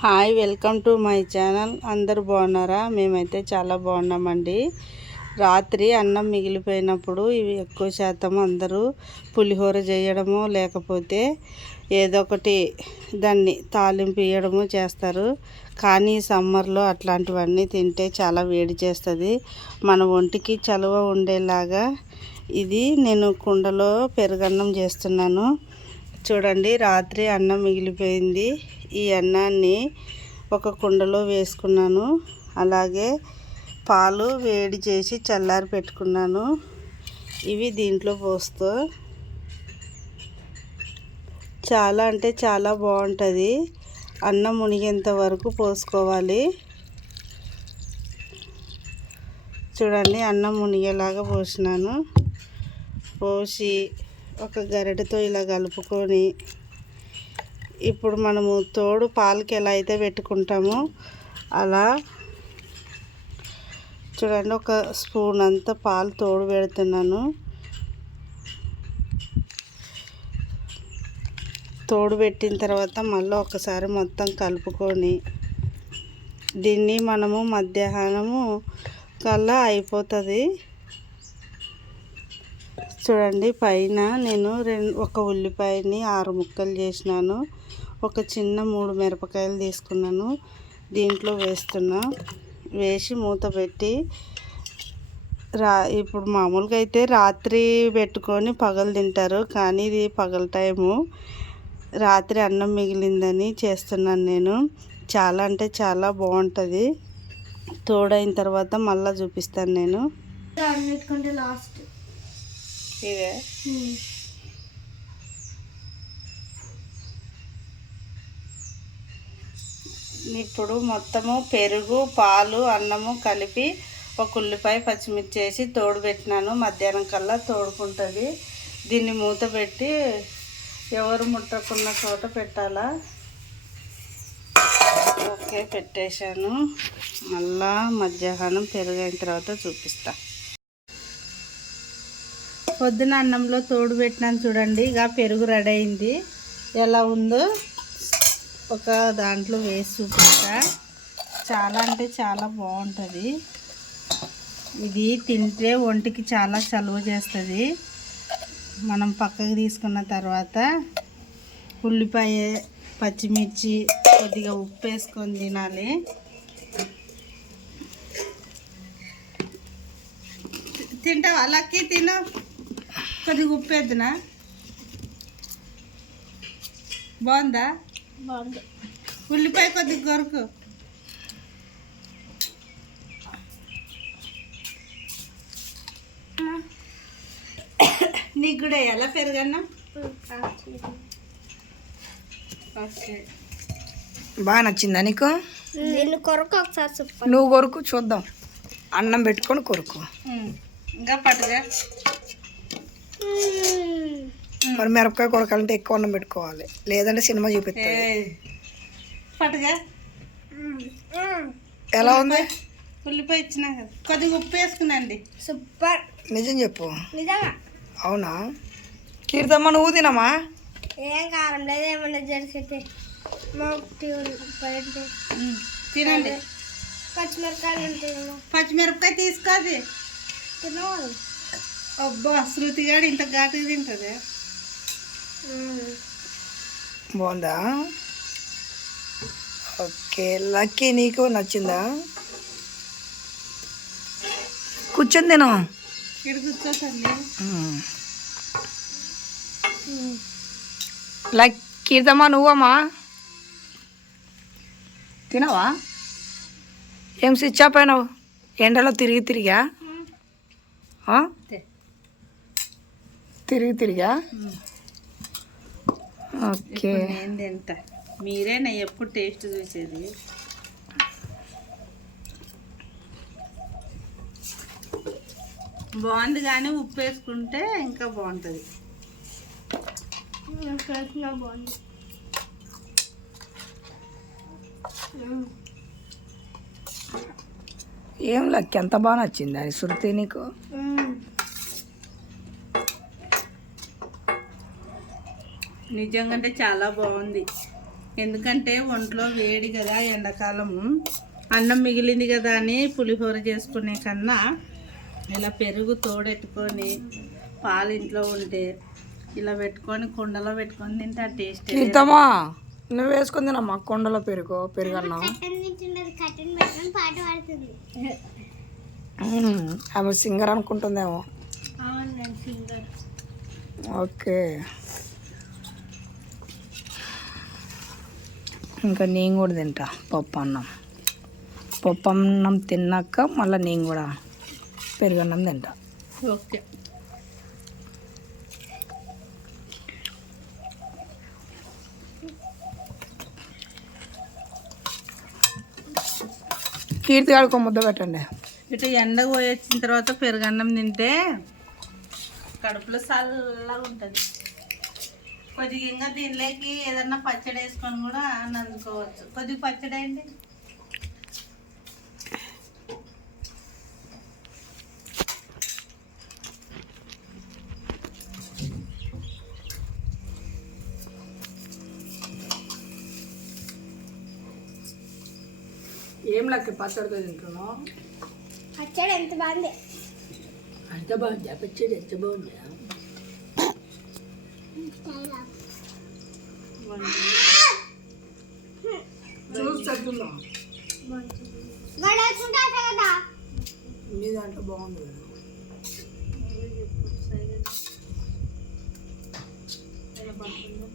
Hi, welcome to my channel. అందరు బాగున్నారా? మేమైతే చాలా బాగున్నామండి. రాత్రి అన్నం మిగిలిపోయినప్పుడు ఇవి ఎక్కువ శాతం అందరూ పులిహోర చేయడము లేకపోతే ఏదో ఒకటి దాన్ని తాలింపు వేయడము చేస్తారు. కానీ సమ్మర్లో అట్లాంటివన్నీ తింటే చాలా వేడి చేస్తుంది. మన ఒంటికి చలువ ఉండేలాగా ఇది నేను కుండలో పెరుగన్నం చేస్తున్నాను. చూడండి, రాత్రి అన్నం మిగిలిపోయింది. ఈ అన్నాన్ని ఒక కుండలో వేసుకున్నాను. అలాగే పాలు వేడి చేసి చల్లారి పెట్టుకున్నాను. ఇవి దీంట్లో పోస్తూ చాలా అంటే చాలా బాగుంటుంది. అన్నం మునిగేంత వరకు పోసుకోవాలి. చూడండి, అన్నం మునిగేలాగా పోసినాను. పోసి ఒక గరిటెతో ఇలా కలుపుకొని ఇప్పుడు మనము తోడు పాలకి ఎలా అయితే పెట్టుకుంటామో అలా చూడండి, ఒక స్పూన్ అంతా పాలు తోడు పెడుతున్నాను. తోడు పెట్టిన తర్వాత మళ్ళీ ఒకసారి మొత్తం కలుపుకొని దీన్ని మనము మధ్యాహ్నము కల్లా అయిపోతుంది. చూడండి, పైన నేను ఒక ఉల్లిపాయని 6 ముక్కలు చేసినాను. ఒక చిన్న 3 మిరపకాయలు తీసుకున్నాను. దీంట్లో వేసి మూత పెట్టి ఇప్పుడు మామూలుగా అయితే రాత్రి పెట్టుకొని పగలు తింటారు. కానీ ఇది పగల టైము. రాత్రి అన్నం మిగిలిందని చేస్తున్నాను నేను. చాలా అంటే చాలా బాగుంటుంది. తోడైన తర్వాత మళ్ళీ చూపిస్తాను నేను. లాస్ట్ ఇదే ఇప్పుడు మొత్తము పెరుగు, పాలు, అన్నము కలిపి ఒక ఉల్లిపాయ, పచ్చిమిర్చి వేసి తోడు పెట్టినాను. మధ్యాహ్నం కల్లా తోడుకుంటుంది. దీన్ని మూత పెట్టి ఎవరు ముట్టకున్న చోట పెట్టాలా. ఓకే, పెట్టేశాను. మళ్ళా మధ్యాహ్నం పెరుగు అయిన తర్వాత చూపిస్తా. పొద్దున అన్నంలో తోడు పెట్టినాను చూడండి. ఇక పెరుగు రెడీ అయింది. ఎలా ఉందో ఒక దాంట్లో వేసి చూపిస్తా. చాలా అంటే చాలా బాగుంటుంది. ఇది తింటే ఒంటికి చాలా చలువ చేస్తుంది. మనం పక్కకు తీసుకున్న తర్వాత ఉల్లిపాయ, పచ్చిమిర్చి, కొద్దిగా ఉప్పు వేసుకొని తినాలి. తింటావా లక్కీ? తిను. కొద్దిగా ఉప్పు వేద్దునా? బాగుందా? బాగుంది. ఉల్లిపాయ కొద్దిగా కొరకు. నీకు కూడా వేయాలా పెరుగన్నా? ఓకే, బాగా నచ్చిందా నీకు? కొరకు ఒకసారి చెప్పండి. నువ్వు కొరకు చూద్దాం. అన్నం పెట్టుకొని కొరకు. ఇంకా పట్టుగా. మరి మిరపకాయ కొరకాలంటే ఎక్కువ అన్నం పెట్టుకోవాలి, లేదంటే సినిమా చూపిస్తుంది. పట్టుగా. ఎలా ఉంది? ఉల్లిపాయ ఇచ్చినా కదా, కొద్దిగా ఉప్పు వేసుకున్నాండి. సూపర్. నిజం చెప్పు. నిజంగా. అవునా? కీర్తమ్మ నువ్వు తినమ్మా. ఏం కారం లేదు, ఏమన్నా జరిగితే తినండి. పచ్చిమిరపకాయలు పచ్చిమిరపకాయ తీసుకోది. తినవాలి. అబ్బా, శృతిగాడు ఇంత ఘాటుగా తింటుంది. బాగుందా? ఓకే, లక్కీ నీకు నచ్చిందా? కూర్చొని తిను. ఇక్కడ కూర్చోసండి. లక్ కీర్తమ్మ నువ్వమ్మా తినవా? ఏం స్విచ్ ఆఫ్ అయినావు? ఎండలో తిరిగా తిరిగా ఓకే. నేను తింటా, మీరేనా ఎప్పుడు టేస్ట్ చూసేది? బాగుంది, కానీ ఉప్పు వేసుకుంటే ఇంకా బాగుంటుంది. బాగుంది. ఏం లక్ ఎంత బాగా నచ్చింది అని శృతి నీకు? నిజంగా చాలా బాగుంది. ఎందుకంటే ఒంట్లో వేడి కదా ఎండాకాలం, అన్నం మిగిలింది కదా అని పులిహోర చేసుకునే కన్నా ఇలా పెరుగు తోడెట్టుకొని పాలు ఇంట్లో ఉంటే ఇలా పెట్టుకొని కుండలో పెట్టుకొని తింటే ఆ టేస్ట్. కీర్తమా నువ్వు వేసుకుంది నమ్మా కొండలో పెరుగన్నం. పాట పాడుతుంది. ఆమె సింగర్ అనుకుంటుందేమో. అవునండి సింగర్. ఓకే, ఇంకా నేను కూడా తింటా పప్పు అన్నం తిన్నాక మళ్ళీ నేను కూడా పెరుగన్నం తింటా. ఓకే. కీర్తి గాడికి ముద్ద పెట్టండి. ఇటు ఎండకు పోయి వచ్చిన తర్వాత పెరుగన్నం తింటే కడుపులో చల్లగా ఉంటుంది. కొద్దిగా ఇంకా దీనిలోకి ఏదన్నా పచ్చడి వేసుకొని కూడా నందుకోవచ్చు. కొద్దిగా పచ్చడి అండి. ఏం లెక్క పచ్చడితో తింటున్నావు? పచ్చడి ఎంత బాగుంది. అంత బాగుంది పచ్చడి, ఎంత బాగుంది. చూస్తున్నా కదా మీ దాంట్లో బాగుంది కదా. ఎలా పడుతుందో